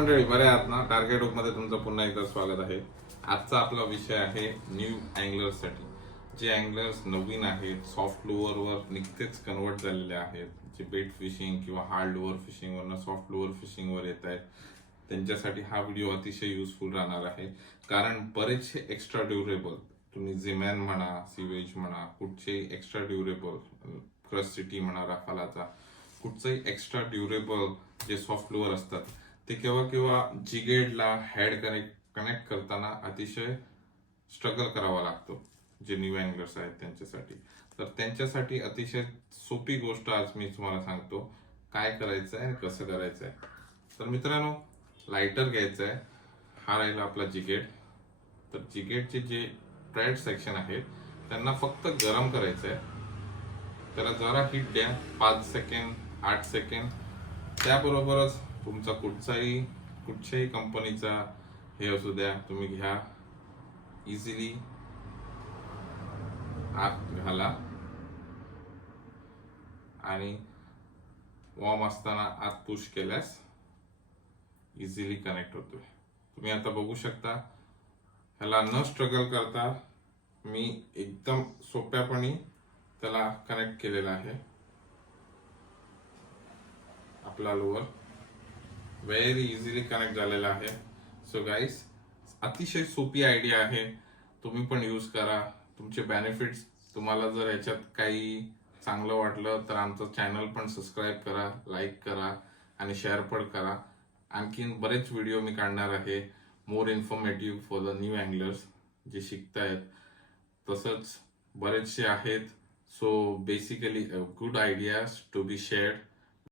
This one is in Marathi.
मंडळी, बरे आहात ना? टार्गेट बुक मध्ये तुमचं पुन्हा एकदा स्वागत आहे. आजचा आपला विषय आहे न्यू अँगलर्स साठी. जे अँगलर्स नवीन आहेत, सॉफ्ट लुअर वर नुकतेच कन्वर्ट झालेले आहेत, जे बेट फिशिंग किंवा हार्ड लुअर फिशिंग वरनं सॉफ्ट लुअर फिशिंग वर येत आहेत, त्यांच्यासाठी हा व्हिडिओ अतिशय युजफुल राहणार आहे. कारण बरेचसे एक्स्ट्रा ड्युरेबल, तुम्ही झिमॅन म्हणा, सीवेज म्हणा, कुठचेही एक्स्ट्रा ड्युरेबल, क्रस्ट सिटी म्हणा, राफालाचा कुठचंही एक्स्ट्रा ड्युरेबल जे सॉफ्ट लुअर असतात ते केव्हा केव्हा जिगेडला हेड कनेक्ट करताना अतिशय स्ट्रगल करावा लागतो. जे न्यू अँगलर्स आहेत त्यांच्यासाठी, तर त्यांच्यासाठी अतिशय सोपी गोष्ट आज मी तुम्हाला सांगतो काय करायचं आहे आणि कसं करायचं आहे. तर मित्रांनो, लायटर घ्यायचं आहे. हा राहिला आपला जिगेड. तर जिगेडचे जे ट्रॅड सेक्शन आहेत त्यांना फक्त गरम करायचं आहे. त्याला जरा हीट द्या, 5 सेकंड, 8 सेकंड. त्याबरोबरच तुमचा कुठच्याही कंपनीचा हे असू द्या, तुम्ही घ्या, इझिली आत घाला आणि वॉर्म असताना आत पुश केल्यास इझिली कनेक्ट होतोय. तुम्ही आता बघू शकता, ह्याला न स्ट्रगल करता मी एकदम सोप्यापणे त्याला कनेक्ट केलेला आहे. आपला लोअर व्हेरी इझिली कनेक्ट झालेला आहे. सो गाईस, अतिशय सोपी आयडिया आहे, तुम्ही पण यूज करा. तुमचे बेनिफिट्स, तुम्हाला जर याच्यात काही चांगलं वाटलं तर आमचं चॅनल पण सबस्क्राईब करा, लाईक करा आणि शेअर पण करा. आणखीन बरेच व्हिडिओ मी काढणार आहे, more informative for the new anglers जे शिकतायत. तसंच बरेचसे आहेत. So basically good ideas to be shared.